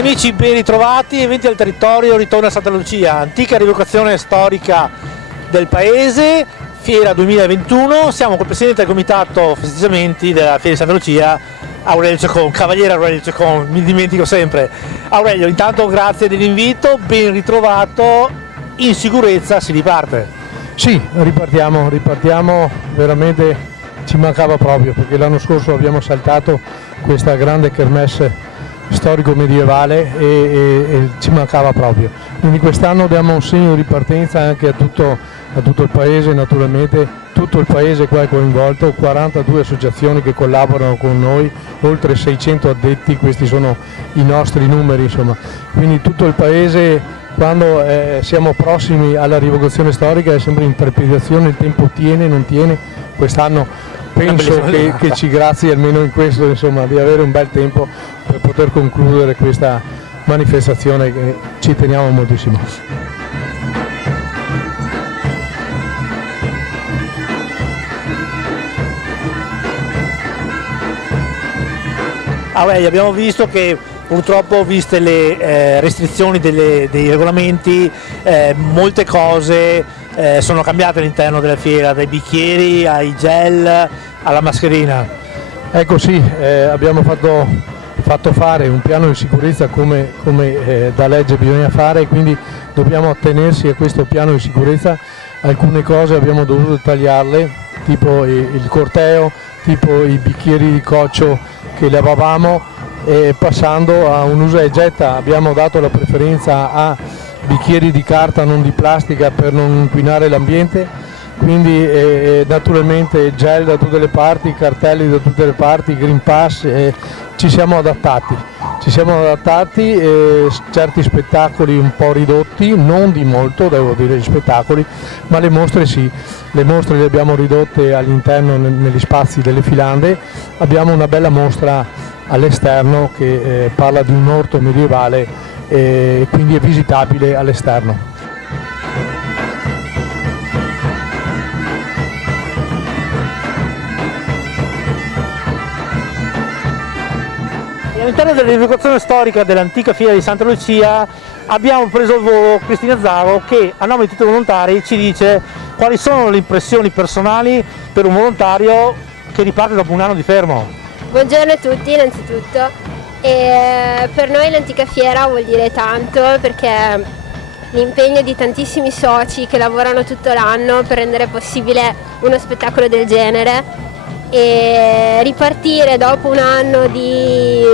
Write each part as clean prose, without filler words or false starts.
Cari amici, ben ritrovati, Eventi al Territorio, ritorno a Santa Lucia, antica rievocazione storica del paese, Fiera 2021, siamo col presidente del comitato festeggiamenti della Fiera di Santa Lucia, Aurelio Ciaccon, cavaliere Aurelio Ciaccon, mi dimentico sempre. Aurelio, intanto grazie dell'invito, ben ritrovato, in sicurezza si riparte. Sì, ripartiamo, veramente ci mancava proprio, perché l'anno scorso abbiamo saltato questa grande kermesse storico medievale e ci mancava proprio, quindi quest'anno diamo un segno di ripartenza anche a tutto il paese. Naturalmente tutto il paese qua è coinvolto, 42 associazioni che collaborano con noi, oltre 600 addetti, questi sono i nostri numeri, insomma, quindi tutto il paese. Quando siamo prossimi alla rievocazione storica è sempre in trepidazione, il tempo tiene, non tiene, quest'anno penso che ci grazi almeno in questo, insomma, di avere un bel tempo per poter concludere questa manifestazione che ci teniamo moltissimo. Abbiamo visto che purtroppo, viste le restrizioni dei regolamenti, molte cose sono cambiate all'interno della fiera, dai bicchieri ai gel alla mascherina. Ecco sì, abbiamo fatto fare un piano di sicurezza come da legge bisogna fare, quindi dobbiamo attenersi a questo piano di sicurezza. Alcune cose abbiamo dovuto tagliarle, tipo il corteo, tipo i bicchieri di coccio che lavavamo, e passando a un usa e getta. Abbiamo dato la preferenza a bicchieri di carta, non di plastica, per non inquinare l'ambiente, quindi naturalmente gel da tutte le parti, cartelli da tutte le parti, green pass, ci siamo adattati, certi spettacoli un po' ridotti, non di molto devo dire gli spettacoli, ma le mostre sì, le mostre le abbiamo ridotte all'interno negli spazi delle filande. Abbiamo una bella mostra all'esterno che parla di un orto medievale, quindi è visitabile all'esterno. All'interno della rievocazione storica dell'antica Fiera di Santa Lucia abbiamo preso il volo Cristina Zaro, che a nome di tutti i volontari ci dice quali sono le impressioni personali per un volontario che riparte dopo un anno di fermo. Buongiorno a tutti innanzitutto, per noi l'antica fiera vuol dire tanto, perché l'impegno di tantissimi soci che lavorano tutto l'anno per rendere possibile uno spettacolo del genere, e ripartire dopo un anno di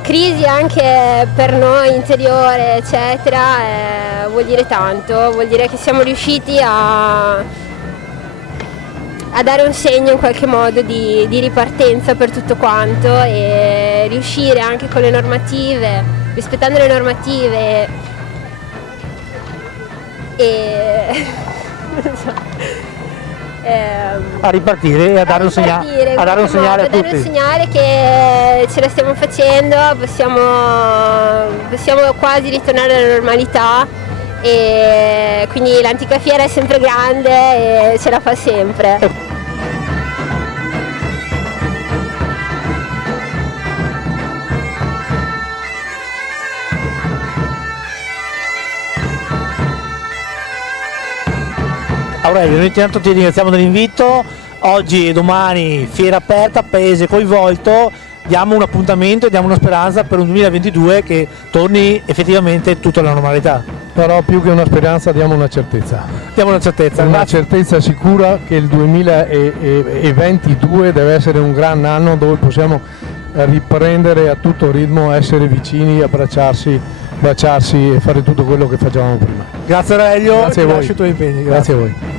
crisi anche per noi interiore eccetera, vuol dire tanto, vuol dire che siamo riusciti a dare un segno in qualche modo di ripartenza per tutto quanto, e riuscire anche con le normative, rispettando le normative non so, a ripartire e a dare un segnale a tutti. Dare un segnale che ce la stiamo facendo, possiamo quasi ritornare alla normalità, e quindi l'antica fiera è sempre grande e ce la fa sempre. Aurelio, noi intanto ti ringraziamo dell'invito, oggi e domani fiera aperta, paese coinvolto, diamo un appuntamento e diamo una speranza per un 2022 che torni effettivamente tutto alla normalità. Però più che una speranza diamo una certezza. Diamo una certezza. Una certezza sicura che il 2022 deve essere un gran anno dove possiamo riprendere a tutto ritmo, essere vicini, abbracciarsi, baciarsi e fare tutto quello che facevamo prima. Grazie Aurelio, grazie a voi. Lascio i tuoi impegni. Grazie a voi.